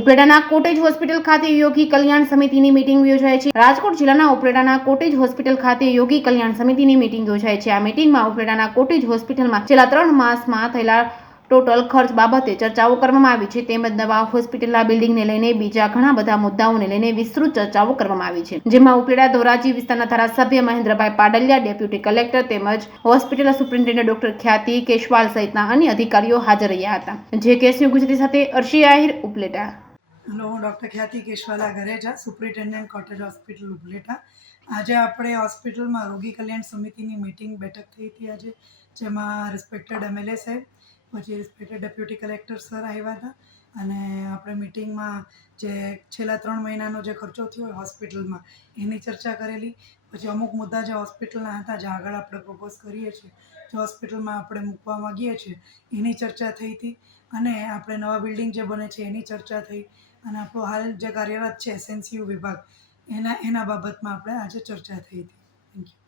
ઉપલેટાના cottage hospital ખાતે યોગી કલ્યાણ સમિતિની meeting યોજાઈ છે। રાજકોટ જિલ્લાના ઉપલેટાના કોટેજ હોસ્પિટલ ખાતે યોગી કલ્યાણ સમિતિની મીટિંગ યોજાઈ છે। આ મીટિંગમાં ઉપલેટાના કોટેજ હોસ્પિટલમાં છેલ્લા 3 માસમાં થયેલા ટોટલ ખર્ચ બાબતે ચર્ચાઓ કરવામાં આવી છે। તેમજ નવા હોસ્પિટલના બિલ્ડિંગને લઈને બીજા ઘણા બધા મુદ્દાઓને લઈને વિસ્તૃત ચર્ચાઓ કરવામાં આવી છે, જેમાં ઉપલેટા ધોરાજી વિસ્તારના ધારાસભ્ય મહેન્દ્રભાઈ પાડલિયા, ડેપ્યુટી કલેક્ટર તેમજ હોસ્પિટલના સુપ્રિન્ટેન્ડન્ટ ડોક્ટર ખ્યાતિ કેશવાલ સહિતના અન્ય અધિકારીઓ હાજર રહ્યા હતા। જે કેસની ગુજરાતી સાથે અર્શી આહિર, ઉપલેટા। હેલો, હું doctor Khyati Keshwala Gareja, superintendent cottage hospital Upleta. આજે આપણે હોસ્પિટલમાં રોગી કલ્યાણ સમિતિની મીટિંગ બેઠક થઈ હતી આજે, જેમાં રિસ્પેક્ટેડ એમએલએ સાહેબ, પછી રિસ્પેક્ટેડ ડેપ્યુટી કલેક્ટર સર આવ્યા હતા અને આપણે મીટિંગમાં જે છેલ્લા 3 મહિનાનો જે ખર્ચો થયો હોય હોસ્પિટલમાં એની ચર્ચા કરેલી। પછી અમુક મુદ્દા જે હોસ્પિટલના હતા, જે આગળ આપણે પ્રપોઝ કરીએ છીએ, જે હોસ્પિટલમાં આપણે મૂકવા માગીએ છીએ એની ચર્ચા થઈ હતી અને આપણે નવા બિલ્ડિંગ જે બને છે એની ચર્ચા થઈ અને આપણો હાલ જે કાર્યરત છે એસએનસીયુ વિભાગ એના બાબતમાં આપણે આજે ચર્ચા થઈ હતી। Thank you.